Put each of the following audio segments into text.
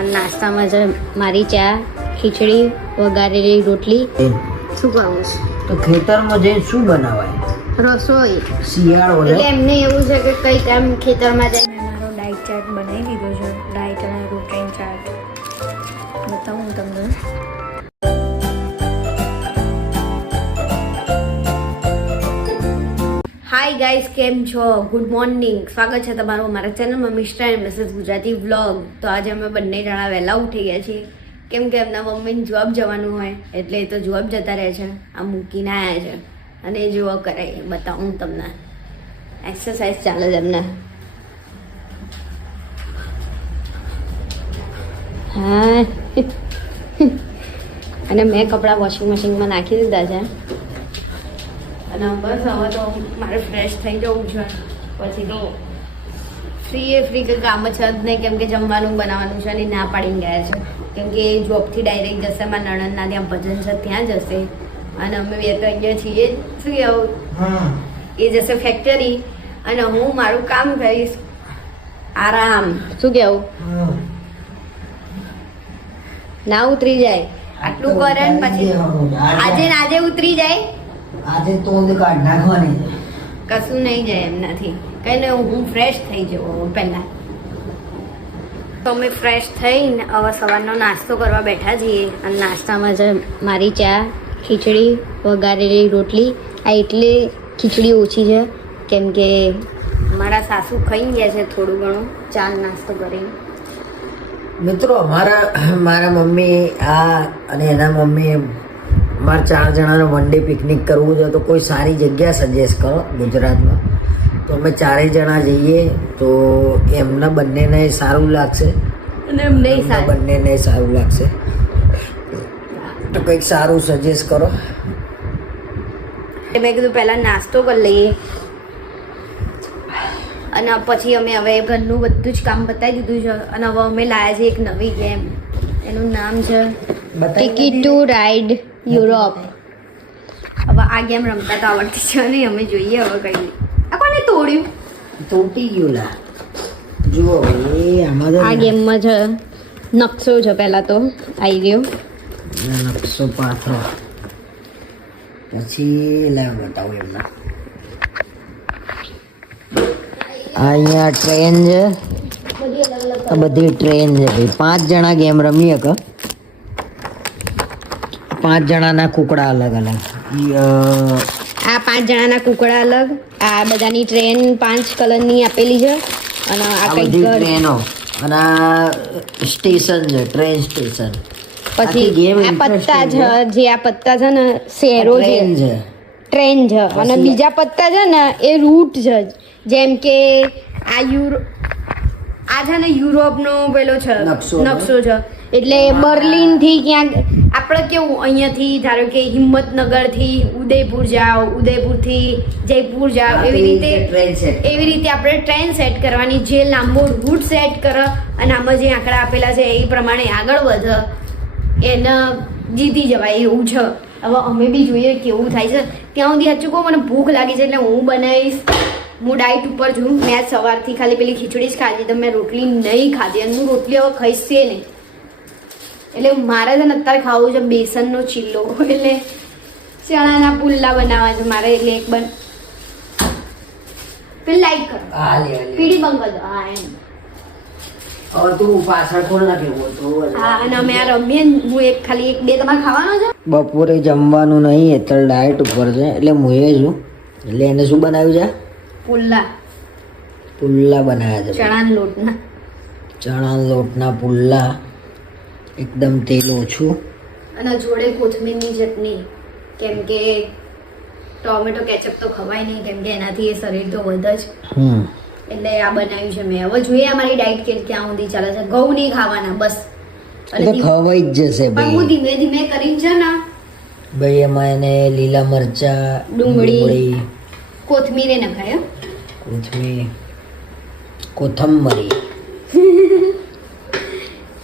અને નાસ્તામાં જ મારી ચા ખીચડી વઘારેલી રોટલી. શું કહું તો ખેતરમાં જઈને શું બનાવાય? રસોઈ. શિયાળો એટલે એમને એવું છે કે કંઈક આમ ખેતરમાં હાય ગાઈસ કેમ છો? ગુડ મોર્નિંગ સ્વાગત છે તમારું અમારા ચેનલમાં mister and missus Gujarati vlog. તો આજે અમે બંને જણા વહેલા ઉઠી ગયા છીએ. કેમ કે એમના મમ્મીને જોબ જવાનું હોય, એટલે એ તો જોબ જતા રહે છે. આ મૂકીને આવ્યા છે. અને એ જોવા કરાય બતાવું તમને. એક્સરસાઇઝ ચાલે છે એમને. હા. અને મેં કપડાં વોશિંગ મશીનમાં નાખી દીધા છે. અને બસ હવે તો મારે ફ્રેશ થઈ જવું છે. પછી તો ફ્રી એ ફ્રી કંઈ કામ છે જ નહીં કેમ કે જમવાનું બનાવવાનું છે અને ના પાડીને ગયા છે. કેમ કે એ જોબથી ડાયરેક્ટ જશે મારા નણંદના ત્યાં ભજન છે ત્યાં જશે. અને અમે બે તો અહીંયા છીએ શું કહેવું એ જશે ફેક્ટરી અને હું મારું કામ કરીશ આરામ. શું કેવું? ના ઉતરી જાય. આટલું કરે પછી આજે આજે ઉતરી જાય. આજે તો કાઢ નાખવાની. કશું નહીં જાય એમનાથી. કઈ નહીં હું ફ્રેશ થઈ જવું પહેલાં. તો અમે ફ્રેશ થઈને હવે સવારનો નાસ્તો કરવા બેઠા છીએ અને નાસ્તામાં જે મારી ચા ખીચડી વઘારેલી રોટલી. આ એટલે ખીચડી ઓછી છે કેમ કે મારા સાસુ ખાઈ ગયા છે થોડું ઘણું ચા નાસ્તો કરીને. મિત્રો મારા મારા મમ્મી આ અને એના મમ્મી મારા ચાર જણાને વન ડે પિકનિક કરવું છે તો કોઈ સારી જગ્યા સજેસ્ટ કરો ગુજરાતમાં. તો અમે ચારેય જણા જઈએ તો એમને બંનેને સારું લાગશે. અને બંનેને સારું લાગશે. તો કંઈક સારું સજેસ્ટ કરો. મેં કીધું પહેલાં નાસ્તો કરી લઈએ. અને પછી અમે હવે ઘરનું બધું જ કામ બતાવી દીધું છે. અને હવે અમે લાયા છે એક નવી ગેમ એનું નામ છે ટિકિટ ટુ રાઇડ યુરોપ. હવે આ ગેમ રમતા તો આવડતી છે નહીં અમે જોઈએ હવે કઈ. આ કોને તોડ્યું? તૂટી ગયું લા. જુઓ એ આમાં આ ગેમમાં છે નકશો છે પહેલાં તો આવી ગયો. નકશો પાથરો. પછી લાવ બતાવું એમના. અહીંયા ટ્રેન છે. આ બધી ટ્રેન છે. ભાઈ પાંચ જણા ગેમ રમી શકે પાંચ જણાના કુકડા અલગ અલગ. આ પાંચ જણાના કુકડા અલગ. આ બધાની ટ્રેન પાંચ કલરની આપેલી છે. અને આ ઘર ટ્રેનો. અને આ સ્ટેશન છે ટ્રેન સ્ટેશન. પછી આ પત્તા છે જે આ પત્તા છે ને શહેરો છે. ટ્રેન છે. અને બીજા પત્તા છે ને એ રૂટ છે. જેમ કે આ યુરો આ છે ને યુરોપનો પેલો છે. નકશો છે. એટલે બર્લિનથી ક્યાંક આપણે કેવું અહીંયાથી ધારો કે હિંમતનગરથી ઉદયપુર જાઓ ઉદયપુરથી જયપુર જાઓ એવી રીતે એવી રીતે આપણે ટ્રેન સેટ કરવાની જે લાંબો રૂટ સેટ કર અને આમાં જે આંકડા આપેલા છે એ પ્રમાણે આગળ વધે એને જીતી જવાય એવું છે. હવે અમે બી જોઈએ કેવું થાય છે. ત્યાં સુધી હજુ કહું મને ભૂખ લાગી છે એટલે હું બનાવીશ. હું ડાયટ ઉપર છું મેં સવારથી ખાલી પેલી ખીચડી જ ખાધી તો મેં રોટલી નહીં ખાધી. અને હું રોટલી હવે ખાઈશ નહીં. એટલે મારે છે ને અત્યારે ખાવું છે બેસનનો ચીલ્લો એટલે ચણાના પુલ્લા બનાવવા છે મારે એટલે એક બન પેલી લાઈક કરો. પીડી કરી હા એમ. તું પાછળ ખોલ ના કેવું તો હા અને અમે આ રમીએ ને, હું એક ખાલી એક બે તમારે ખાવાનો છે? બપોરે જમવાનું નહીં અત્યારે ડાયટ ઉપર છે એટલે હું એ છું. એટલે એને શું બનાવ્યું છે? પુલ્લા. પુલ્લા બનાવ્યા છે. ચણાના લોટના. ચણા લોટના પુલ્લા. એકદમ તેલ ઓછું. અને જોડે કોથમીરની ચટણી કેમ કે ટોમેટો કેચઅપ તો ખવાય નહીં કેમ કે એનાથી એ શરીર તો વધે જ. એટલે આ બનાવ્યું છે મેં. હવે જોઈએ અમારી ડાયટ કે ક્યાં સુધી ચાલે છે. ઘઉં નહીં ખાવાના બસ. અને એટલે ધીમે- ખવાઈ જ જશે ભાઈ. હું ધીમે ધીમે કરીને છે ને. ભાઈ એમાં એને લીલા મરચા ડુંગળી. કોથમીર નખાય. કોથમીર કોથમરી.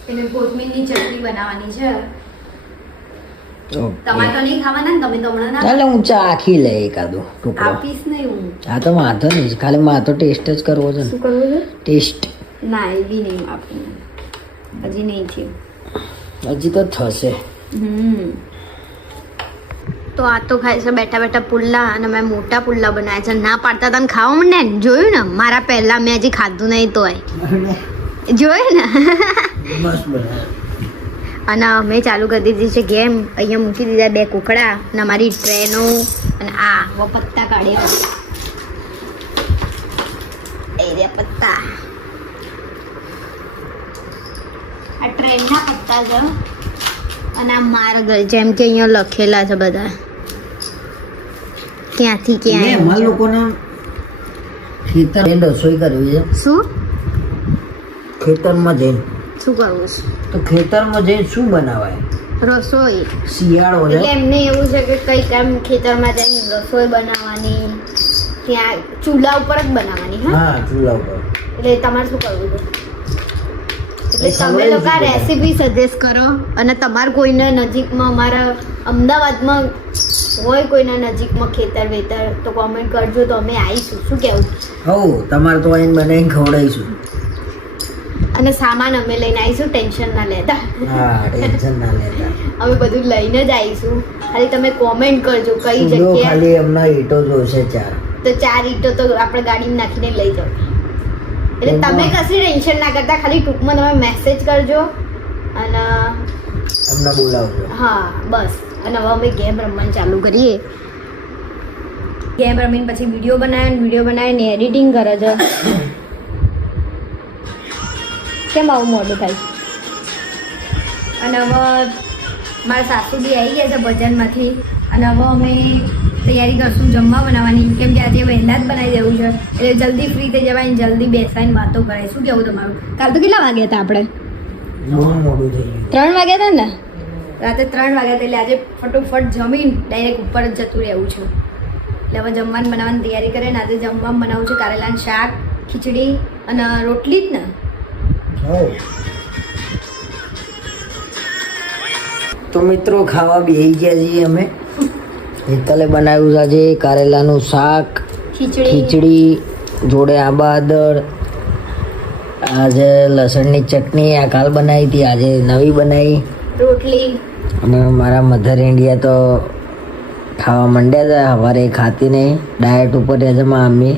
એટલે કોથમીરની ચટણી બનાવવાની છે. તમારે તો નહીં ખાવાના ને તમે તો હમણાં ચાલે હું ચા આખી લે એકાદો ટુકડો. આપીશ નહીં હું. આ તો વાંધો નહીં ખાલી માથો ટેસ્ટ જ કરવો છે શું કરવું છે? ટેસ્ટ. ના એ બી નહીં આપી હજી નહીં થયું. હજી તો થશે. હમ. તો આ તો ખાય છે બેઠા બેઠા પુલ્લા અને મેં મોટા પુલ્લા બનાવ્યા છે. ના પાડતા તને ખાવા ને? જોયું ને? મારા પહેલા મેં હજી ખાધું નહીં તોય. જોયું ને? મસ્ત અને અમે ચાલુ કરી દીધી છે ગેમ. અહીંયા મૂકી દીધા બે કુકડા અને અમારી ટ્રેનો અને આ પત્તા કાઢ્યા. એ રે પત્તા. આ ટ્રેનના પત્તા છે. અને આ માર્ગ જેમ કે અહીંયા લખેલા છે બધા. ક્યાંથી ક્યાં એમાં લોકોને ખેતર રસોઈ કરવી છે. શું? ખેતરમાં જઈને. શું કરવું તો ખેતરમાં જઈને શું બનાવાય? રસોઈ. શિયાળો એટલે એમને એવું છે કે કઈ કામ ખેતરમાં જઈને રસોઈ બનાવવાની ત્યાં ચૂલા ઉપર જ બનાવવાની હા? હા ચૂલા ઉપર. એટલે તમારે શું કરવું છે? એટલે તમે લોકો રેસીપી સજેસ્ટ કરો અને તમારે કોઈને નજીકમાં અમારા અમદાવાદમાં હોય કોઈના નજીકમાં ખેતર વેતર તો કોમેન્ટ કરજો તો અમે આવીશું. શું કહેવું? હવ તમારે તો અહીં બનાવીને ખવડાવીશું. અને સામાન અમે લઈને આવીશું ટેન્શન ના લેતા. હા ટેન્શન ના લેતા. અમે બધું લઈને જ આવીશું. ખાલી તમે કોમેન્ટ કરજો કઈ જગ્યાએ. ખાલી એમના ઈટો જોશે ચાર. તો ચાર ઈટો તો આપણે ગાડીમાં નાખીને લઈ જાઓ. એટલે તમે કશી ટેન્શન ના કરતા ખાલી ટૂંકમાં તમે મેસેજ કરજો અને એમને બોલાવજો. હા બસ. અને હવે અમે ગેમ રમવાનું ચાલુ કરીએ. ગેમ રમીને પછી વીડિયો બનાવે વીડિયો બનાવીને એડિટિંગ કરે છે. કેમ આવું મોડું થાય? અને હવે મારા સાસુ બી આવી ગયા છે ભજનમાંથી. અને હવે અમે તૈયારી કરશું જમવા બનાવવાની. કેમ કે આજે વહેલા જ બનાવી દેવું છે. એટલે જલ્દી ફ્રી થઈ જવાય જલ્દી બેસાઈને વાતો કરાય શું કેવું તમારું? કાલ તો કેટલા વાગ્યા હતા આપણે? ત્રણ વાગ્યા હતા ને? રાતે ત્રણ વાગ્યા હતા એટલે આજે ફટોફટ જમીન ડાયરેક્ટ ઉપર જ જતું રહેવું છે. એટલે હવે જમવાનું બનાવવાની તૈયારી કરે ને આજે જમવાનું બનાવું છે. કારેલાનું શાક ખીચડી અને રોટલી જ ને. તો મિત્રો ખાવા બેસી ગયા છીએ અમે. હેતલે બનાવ્યું છે આજે કારેલાનું શાક ખીચડી. જોડે આબાદળ આજે લસણની ચટણી આ કાલ બનાવી હતી આજે નવી બનાવી. રોટલી. અને મારા મધર ઇન્ડિયા તો ખાવા માંડ્યા હતા સવારે ખાતી નહીં. ડાયટ ઉપર રહે છે મમ્મી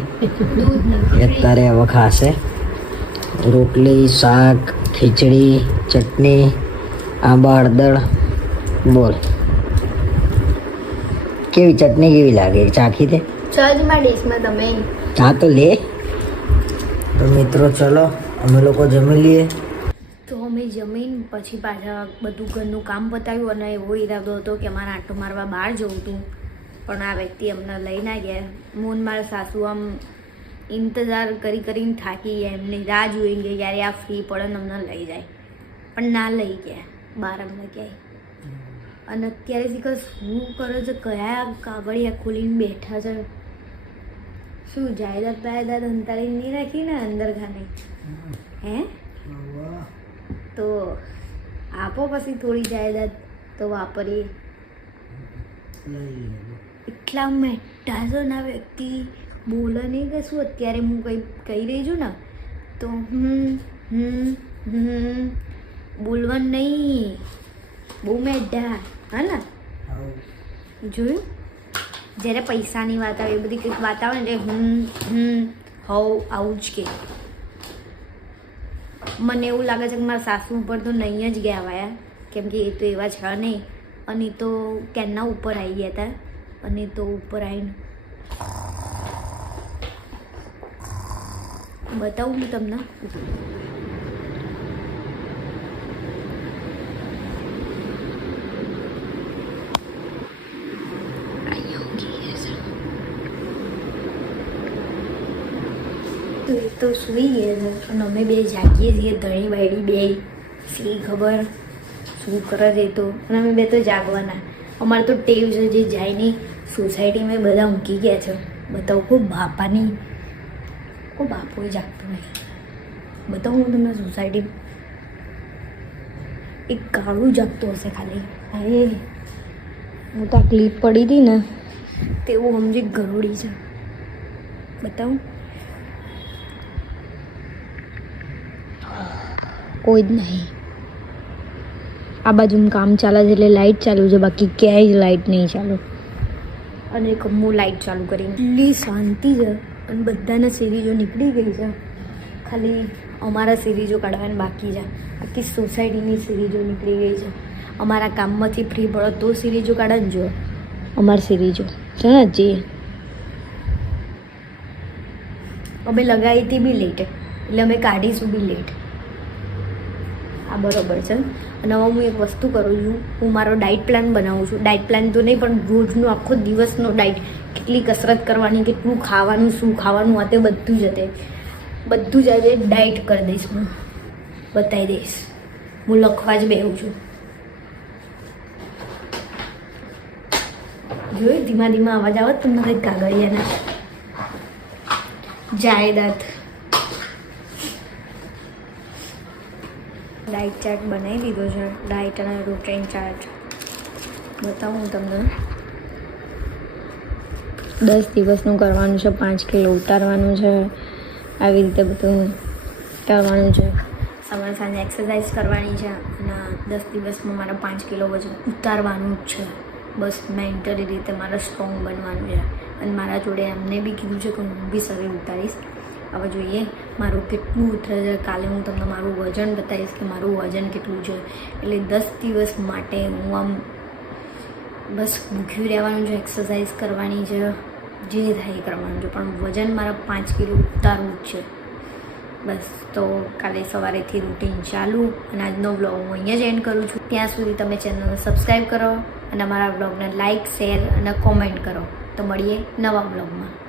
અત્યારે હવે ખાશે. રોટલી શાક ખીચડી ચટણી આંબા હળદર બોલ. કેવી ચટણી કેવી લાગે? ચાખી દે. સજમાં ડીશમાં તમે. હા તો લે. તો મિત્રો ચલો અમે લોકો જમી લઈએ. તો અમે જમીન પછી પાછા બધું ઘરનું કામ પતાવ્યું અને એવો ઈરાદો હતો કે અમારે આંટો મારવા બહાર જવું હતું. પણ આ વ્યક્તિ અમને લઈ ના ગયા. મૂન મારા સાસુ આમ ઇંતજાર કરી કરીને થાકી ગયા. એમને રાહ જોઈ ગયા યારે આ ફ્રી પડે ને અમને લઈ જાય. પણ ના લઈ ગયા. બહાર અમને ક્યાંય. અને અત્યારે શીખર શું કરો છો? કયા કાગળિયા ખોલીને બેઠા છે? શું જાહેરાત પાયદાદ અંતાળી નહીં રાખી ને અંદર ખાને? હે? તો આપો પછી થોડી જાહેરાત તો વાપરીએ. એટલા મેટા છો ના વ્યક્તિ? બોલે નહીં કે શું? અત્યારે હું કંઈ કહી રહી છું ને તો હમ હમ હમ બોલવાનું નહીં. બહુ મેઢા હા ને? જોયું? જ્યારે પૈસાની વાત આવે એ બધી કંઈક વાત આવે ને એટલે હમ હમ હવ આવું જ કે. મને એવું લાગે છે કે મારા સાસુ ઉપર તો નહીં જ ગયા વાયા કેમ કે એ તો એવા છે નહીં. અને તો કેના ઉપર આવી ગયા હતા. અને તો ઉપર આવીને બતાવું હું તમને. તો સૂઈ ગયા છે. અને અમે બે જાગીએ છીએ, ધણી બાયડી બે. શી ખબર શું કરે છે તો. અને અમે બે તો જાગવાના. અમારે તો ટેવ છે, જે જાય નહીં. સોસાયટીમાં બધા ઊંઘી ગયા છે. બતાવું ખૂબ બાપાની કોઈ બાપો જાગતો નહીં બતાવું હું તમને સોસાયટી એક કાળું જાગતો હશે ખાલી. અરે, હું તો ક્લિપ પડી હતી ને, તેવું સમજી ગરોડી છે. બતાવું. કોઈ જ નહીં. આ બાજુમાં કામ ચાલે છે એટલે લાઇટ ચાલુ છે, બાકી ક્યાંય લાઇટ નહીં ચાલુ. અને કમ્મું લાઇટ ચાલુ કરી. એટલી શાંતિ છે. અને બધાના સિરીજો નીકળી ગઈ છે. ખાલી અમારા સિરીજો કાઢવાની બાકી છે. આખી સોસાયટીની સિરીજો નીકળી ગઈ છે. અમારા કામમાંથી ફ્રી પડો તો સિરીજો કાઢે ને જો અમારી સિરીજો છે અમે લગાવી હતી બી લેટ એટલે અમે કાઢીશું બી લેટ આ બરોબર છે. અને હવે હું એક વસ્તુ કરું છું. હું મારો ડાયટ પ્લાન બનાવું છું. ડાયટ પ્લાન તો નહીં, પણ રોજનો આખો દિવસનો ડાયટ કેટલી કસરત કરવાની કેટલું ખાવાનું, શું ખાવાનું, આ તે બધું જ હતે. બધું જ આજે ડાયટ કરી દઈશ હું. બતાવી દઈશ. હું લખવા જ બેહું છું. જોયું? ધીમા ધીમા અવાજ આવે તો તમને કંઈક કાગળિયાના. જાયદાદ. ડાયટ ચાર્ટ બનાવી દીધો છે. ડાયટ અને રૂટીન ચાર્ટ. બતાવું હું તમને. દસ દિવસનું કરવાનું છે, પાંચ કિલો ઉતારવાનું છે, આવી રીતે બધું કરવાનું છે. સવાર સાંજે એક્સરસાઇઝ કરવાની છે અને દસ દિવસમાં મારે પાંચ કિલો વજન ઉતારવાનું જ છે. બસ મેન્ટલી રીતે મારે સ્ટ્રોંગ બનવાનું છે. અને મારા જોડે એમને બી કીધું છે કે હું બી શરીર ઉતારીશ. હવે જોઈએ મારું કેટલું ઉતરે છે. કાલે હું તમને મારું વજન બતાવીશ કે મારું વજન કેટલું છે. એટલે દસ દિવસ માટે હું આમ બસ ભૂખ્યું રહેવાનું છે એક્સરસાઇઝ કરવાની છે. જે થાય કરવાનું છે પણ વજન મારા પાંચ કિલો ઉતારવું જ છે. બસ, તો કાલે સવારેથી રૂટીન ચાલુ અને આજનો બ્લોગ હું અહીંયા જ એન્ડ કરું છું. ત્યાં સુધી તમે ચેનલને સબસ્ક્રાઈબ કરો અને અમારા બ્લોગને લાઇક શેર અને કોમેન્ટ કરો. તો મળીએ નવા બ્લોગમાં